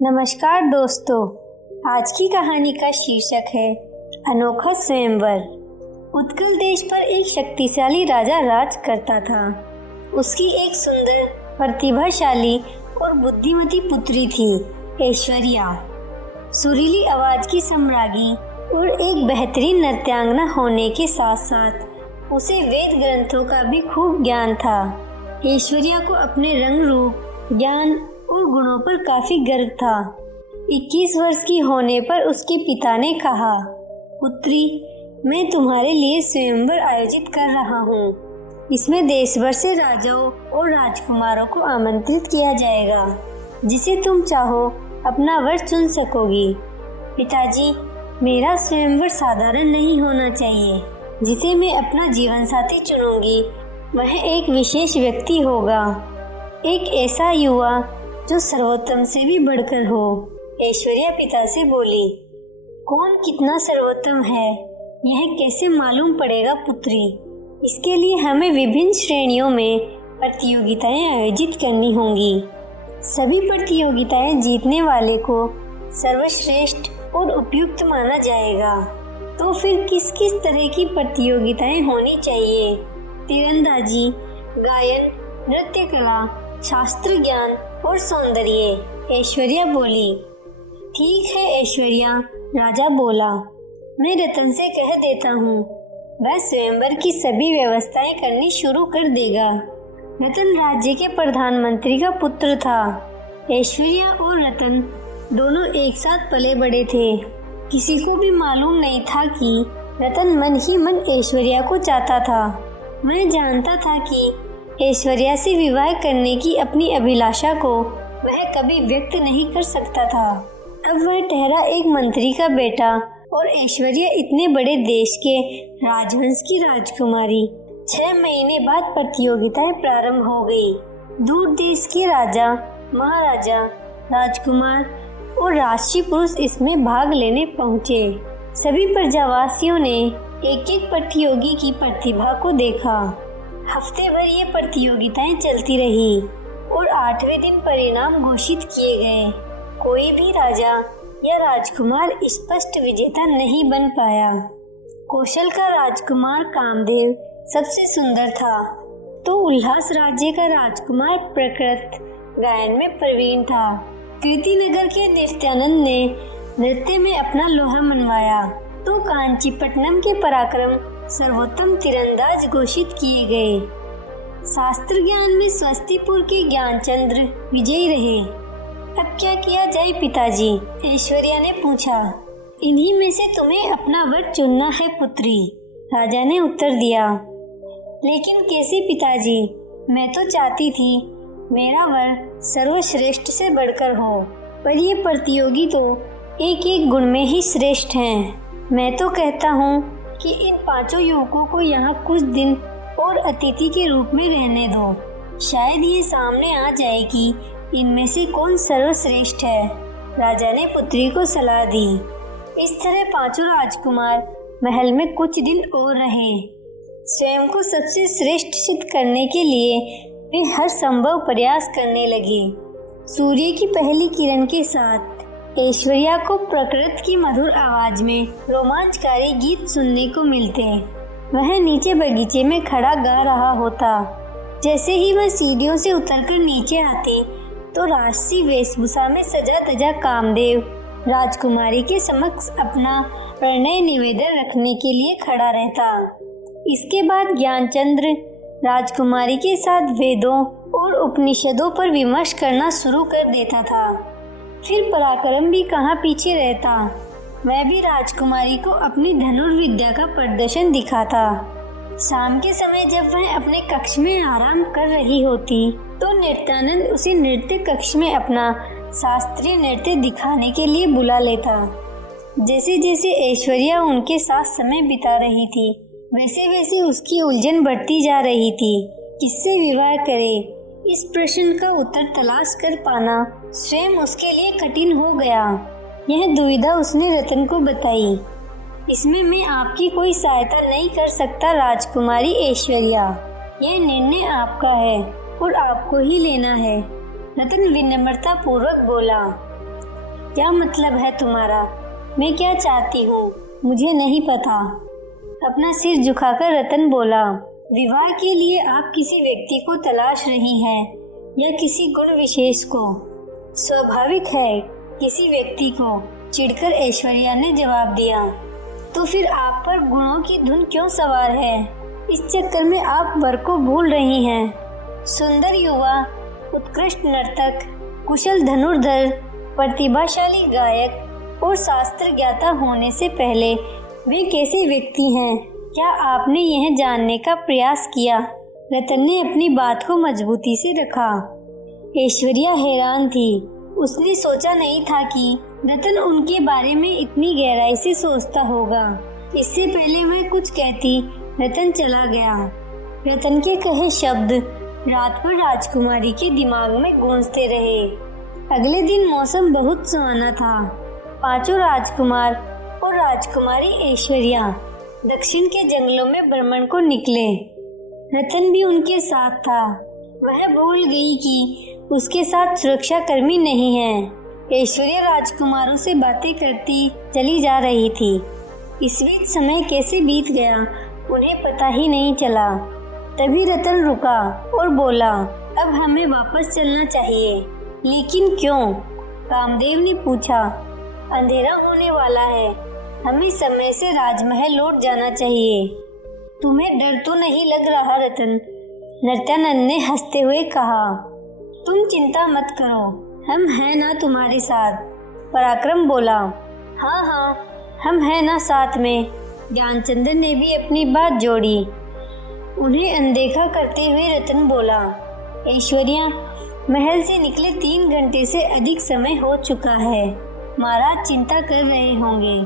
नमस्कार दोस्तों, आज की कहानी का शीर्षक है अनोखा स्वयंवर। उत्कल देश पर एक शक्तिशाली राजा राज करता था। उसकी एक सुंदर, प्रतिभाशाली और बुद्धिमती पुत्री थी, ऐश्वर्या। सुरीली आवाज की सम्राज्ञी और एक बेहतरीन नृत्यांगना होने के साथ साथ उसे वेद ग्रंथों का भी खूब ज्ञान था। ऐश्वर्या को अपने रंग रूप, ज्ञान और गुणों पर काफी गर्व था। 21 वर्ष की होने पर उसके पिता ने कहा, पुत्री, मैं तुम्हारे लिए स्वयंवर आयोजित कर रहा हूँ। इसमें देश भर से राजाओं और राजकुमारों को आमंत्रित किया जाएगा। जिसे तुम चाहो अपना वर चुन सकोगी। पिताजी, मेरा स्वयंवर साधारण नहीं होना चाहिए। जिसे मैं अपना जीवन साथी चुनूंगी वह एक विशेष व्यक्ति होगा, एक ऐसा युवा जो सर्वोत्तम से भी बढ़कर हो। ऐश्वर्या पिता से बोली, कौन कितना सर्वोत्तम है यह कैसे मालूम पड़ेगा पुत्री। इसके लिए हमें विभिन्न श्रेणियों में प्रतियोगिताएं आयोजित करनी होंगी। सभी प्रतियोगिताएं जीतने वाले को सर्वश्रेष्ठ और उपयुक्त माना जाएगा। तो फिर किस किस तरह की प्रतियोगिताएं होनी चाहिए? तीरंदाजी, गायन, नृत्य कला, शास्त्र ज्ञान और सौंदर्य। ऐश्वर्या बोली। ठीक है ऐश्वर्या, राजा बोला। मैं रतन से कह देता हूँ, वह स्वयंवर की सभी व्यवस्थाएं करनी शुरू कर देगा। रतन राज्य के प्रधानमंत्री का पुत्र था। ऐश्वर्या और रतन दोनों एक साथ पले बड़े थे। किसी को भी मालूम नहीं था कि रतन मन ही मन ऐश्वर्या को चाहता था। मैं जानता था कि ऐश्वर्या से विवाह करने की अपनी अभिलाषा को वह कभी व्यक्त नहीं कर सकता था। अब वह ठहरा एक मंत्री का बेटा और ऐश्वर्या इतने बड़े देश के राजवंश की राजकुमारी। 6 महीने बाद प्रतियोगिताएं प्रारंभ हो गई। दूर देश के राजा, महाराजा, राजकुमार और राष्ट्रीय पुरुष इसमें भाग लेने पहुंचे। सभी प्रजावासियों ने एक एक प्रतियोगी की प्रतिभा को देखा। हफ्ते भर ये प्रतियोगिताएं चलती रही और 8वें दिन परिणाम घोषित किए गए। कोई भी राजा या राजकुमार स्पष्ट विजेता नहीं बन पाया। कौशल का राजकुमार कामदेव सबसे सुंदर था, तो उल्लास राज्य का राजकुमार प्रकृत गायन में प्रवीण था। कीर्तिनगर के नृत्यानंद ने नृत्य में अपना लोहा मनवाया, तो कांचीपट्टनम के पराक्रम सर्वोत्तम तीरंदाज घोषित किए गए। शास्त्र ज्ञान में स्वस्तिपुर के ज्ञानचंद्र विजयी रहे। अब क्या किया जाए पिताजी? ऐश्वर्या ने पूछा। इन्हीं में से तुम्हें अपना वर चुनना है पुत्री, राजा ने उत्तर दिया। लेकिन कैसे पिताजी? मैं तो चाहती थी मेरा वर सर्वश्रेष्ठ से बढ़कर हो, पर ये प्रतियोगी तो एक एक गुण में ही श्रेष्ठ हैं। मैं तो कहता हूँ कि इन 5 युवकों को यहाँ कुछ दिन और अतिथि के रूप में रहने दो। शायद ये सामने आ जाए कि इनमें से कौन सर्वश्रेष्ठ है। राजा ने पुत्री को सलाह दी। इस तरह 5 राजकुमार महल में कुछ दिन और रहे। स्वयं को सबसे श्रेष्ठ सिद्ध करने के लिए वे हर संभव प्रयास करने लगे। सूर्य की पहली किरण के साथ ऐश्वर्या को प्रकृति की मधुर आवाज में रोमांचकारी गीत सुनने को मिलते। वह नीचे बगीचे में खड़ा गा रहा होता। जैसे ही वह सीढ़ियों से उतरकर नीचे आती तो राजसी वेशभूषा में सजा धजा कामदेव राजकुमारी के समक्ष अपना प्रणय निवेदन रखने के लिए खड़ा रहता। इसके बाद ज्ञानचंद्र राजकुमारी के साथ वेदों और उपनिषदों पर विमर्श करना शुरू कर देता था। फिर पराक्रम भी कहाँ पीछे रहता। वह भी राजकुमारी को अपनी धनुर्विद्या का प्रदर्शन दिखाता। शाम के समय जब वह अपने कक्ष में आराम कर रही होती तो नृत्यानंद उसे नृत्य कक्ष में अपना शास्त्रीय नृत्य दिखाने के लिए बुला लेता। जैसे जैसे ऐश्वर्या उनके साथ समय बिता रही थी वैसे वैसे उसकी उलझन बढ़ती जा रही थी। किससे विवाह करे, इस प्रश्न का उत्तर तलाश कर पाना स्वयं उसके लिए कठिन हो गया। यह दुविधा उसने रतन को बताई। इसमें मैं आपकी कोई सहायता नहीं कर सकता राजकुमारी ऐश्वर्या। यह निर्णय आपका है और आपको ही लेना है, रतन विनम्रता पूर्वक बोला। क्या मतलब है तुम्हारा? मैं क्या चाहती हूँ मुझे नहीं पता। अपना सिर झुकाकर रतन बोला, विवाह के लिए आप किसी व्यक्ति को तलाश रही हैं या किसी गुण विशेष को? स्वाभाविक है, किसी व्यक्ति को, चिढ़कर ऐश्वर्या ने जवाब दिया। तो फिर आप पर गुणों की धुन क्यों सवार है? इस चक्कर में आप वर को भूल रही हैं। सुंदर युवा, उत्कृष्ट नर्तक, कुशल धनुर्धर, प्रतिभाशाली गायक और शास्त्र ज्ञाता होने से पहले वे कैसे व्यक्ति हैं, क्या आपने यह जानने का प्रयास किया? रतन ने अपनी बात को मजबूती से रखा। ऐश्वर्या हैरान थी। उसने सोचा नहीं था कि रतन उनके बारे में इतनी गहराई से सोचता होगा। इससे पहले वह कुछ कहती, रतन चला गया। रतन के कहे शब्द रात भर राजकुमारी के दिमाग में गूंजते रहे। अगले दिन मौसम बहुत सुहाना था। पांचों राजकुमार और राजकुमारी ऐश्वर्या दक्षिण के जंगलों में भ्रमण को निकले। रतन भी उनके साथ था। वह भूल गई कि उसके साथ सुरक्षा कर्मी नहीं है। ऐश्वर्या राजकुमारों से बातें करती चली जा रही थी। इस बीच समय कैसे बीत गया उन्हें पता ही नहीं चला। तभी रतन रुका और बोला, अब हमें वापस चलना चाहिए। लेकिन क्यों? कामदेव ने पूछा। अंधेरा होने वाला है, हमें समय से राजमहल लौट जाना चाहिए। तुम्हें डर तो नहीं लग रहा रतन? नृत्यानंद ने हंसते हुए कहा। तुम चिंता मत करो, हम हैं ना तुम्हारे साथ। पराक्रम बोला। हाँ हाँ, हम हैं ना साथ में। ज्ञानचंद्र ने भी अपनी बात जोड़ी। उन्हें अनदेखा करते हुए रतन बोला, ऐश्वर्या, महल से निकले 3 घंटे से अधिक समय हो चुका है। महाराज चिंता कर रहे होंगे।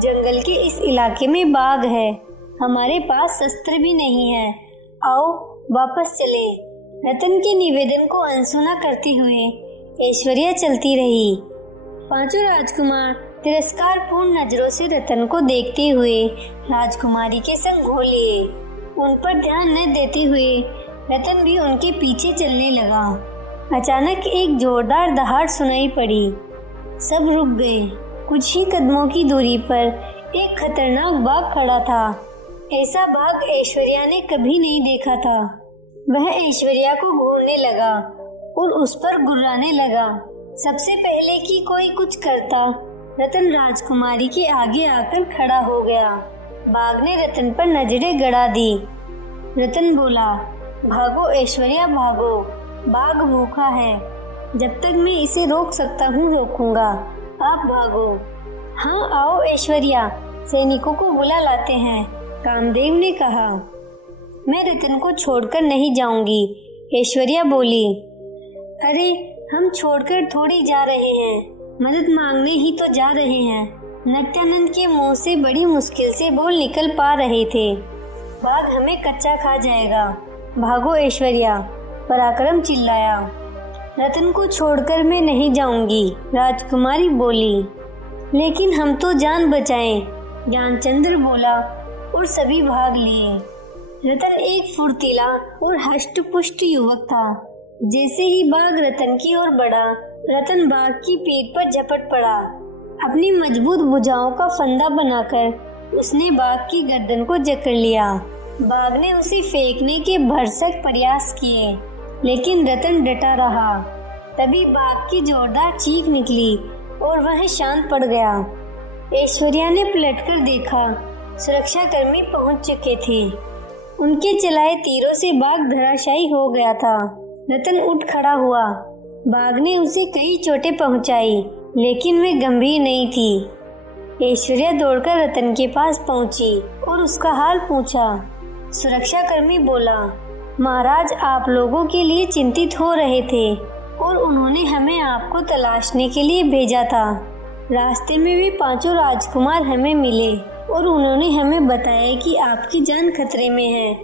जंगल के इस इलाके में बाघ है, हमारे पास शस्त्र भी नहीं है। आओ वापस चले। रतन के निवेदन को अनसुना करते हुए ऐश्वर्या चलती रही। पांचों राजकुमार तिरस्कारपूर्ण नजरों से रतन को देखते हुए राजकुमारी के संग हो लिए। उन पर ध्यान न देते हुए रतन भी उनके पीछे चलने लगा। अचानक एक जोरदार दहाड़ सुनाई पड़ी। सब रुक गए। कुछ ही कदमों की दूरी पर एक खतरनाक बाघ खड़ा था। ऐसा बाघ ऐश्वर्या ने कभी नहीं देखा था। वह ऐश्वर्या को घूरने लगा और उस पर गुर्राने लगा। सबसे पहले कि कोई कुछ करता, रतन राजकुमारी के आगे आकर खड़ा हो गया। बाघ ने रतन पर नजरें गड़ा दी। रतन बोला, भागो ऐश्वर्या भागो, बाघ भूखा है। जब तक मैं इसे रोक सकता हूँ रोकूंगा, आप भागो। हाँ आओ ऐश्वर्या, सैनिकों को बुला लाते हैं, कामदेव ने कहा। मैं रतन को छोड़कर नहीं जाऊंगी, ऐश्वर्या बोली। अरे हम छोड़कर थोड़ी जा रहे हैं, मदद मांगने ही तो जा रहे हैं। नृत्यानंद के मुंह से बड़ी मुश्किल से बोल निकल पा रहे थे। बाघ हमें कच्चा खा जाएगा, भागो ऐश्वर्या, पराक्रम चिल्लाया। रतन को छोड़कर मैं नहीं जाऊंगी, राजकुमारी बोली। लेकिन हम तो जान बचाएं, ज्ञानचंद्र बोला और सभी भाग लिए। रतन एक फुर्तीला और हष्ट-पुष्ट युवक था। जैसे ही बाघ रतन की ओर बढ़ा, रतन बाघ की पीठ पर झपट पड़ा। अपनी मजबूत भुजाओं का फंदा बनाकर उसने बाघ की गर्दन को जकड़ लिया। बाघ ने उसे फेंकने के भरसक प्रयास किए, लेकिन रतन डटा रहा। तभी बाघ की जोरदार चीख निकली और वह शांत पड़ गया। ऐश्वर्या ने पलटकर देखा, सुरक्षाकर्मी पहुंच चुके थे। उनके चलाए तीरों से बाघ धराशायी हो गया था। रतन उठ खड़ा हुआ। बाघ ने उसे कई चोटें पहुंचाई, लेकिन वे गंभीर नहीं थी। ऐश्वर्या दौड़कर रतन के पास पहुंची और उसका हाल पूछा। सुरक्षाकर्मी बोला, महाराज आप लोगों के लिए चिंतित हो रहे थे और उन्होंने हमें आपको तलाशने के लिए भेजा था। रास्ते में वे पांचों राजकुमार हमें मिले और उन्होंने हमें बताया कि आपकी जान खतरे में है।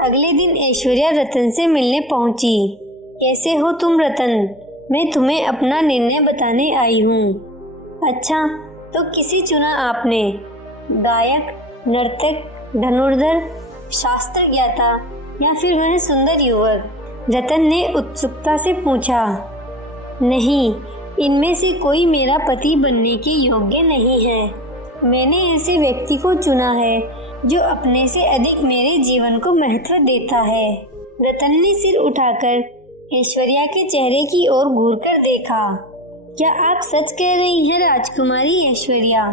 अगले दिन ऐश्वर्या रतन से मिलने पहुंची। कैसे हो तुम रतन? मैं तुम्हें अपना निर्णय बताने आई हूँ। अच्छा, तो किसे चुना आपने? गायक, नर्तक, धनुर्धर, शास्त्र ज्ञाता या फिर वह सुंदर युवक? रतन ने उत्सुकता से पूछा। नहीं, इनमें से कोई मेरा पति बनने के योग्य नहीं है। मैंने ऐसे व्यक्ति को चुना है जो अपने से अधिक मेरे जीवन को महत्व देता है। रतन ने सिर उठाकर ऐश्वर्या के चेहरे की ओर घूरकर देखा। क्या आप सच कह रही हैं राजकुमारी ऐश्वर्या?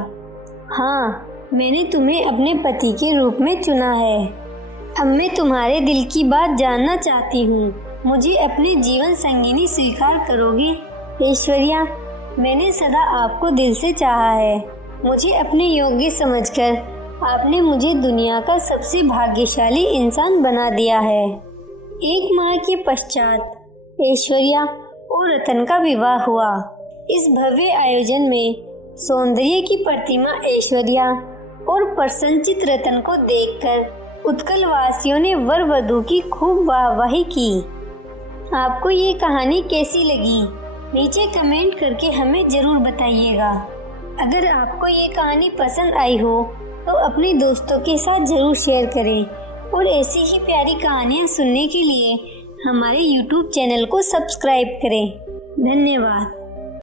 हाँ, मैंने तुम्हें अपने पति के रूप में चुना है। अब मैं तुम्हारे दिल की बात जानना चाहती हूँ। मुझे अपने जीवन संगिनी स्वीकार करोगे? ऐश्वर्या, मैंने सदा आपको दिल से चाहा है। मुझे अपने योग्य समझकर आपने मुझे दुनिया का सबसे भाग्यशाली इंसान बना दिया है। 1 माह के पश्चात ऐश्वर्या और रतन का विवाह हुआ। इस भव्य आयोजन में सौंदर्य की प्रतिमा ऐश्वर्या और प्रसन्नचित रतन को देखकर उत्कल वासियों ने वर वधू की खूब वाहवाही की। आपको ये कहानी कैसी लगी? नीचे कमेंट करके हमें जरूर बताइएगा। अगर आपको ये कहानी पसंद आई हो तो अपने दोस्तों के साथ जरूर शेयर करें और ऐसी ही प्यारी कहानियाँ सुनने के लिए हमारे YouTube चैनल को सब्सक्राइब करें। धन्यवाद।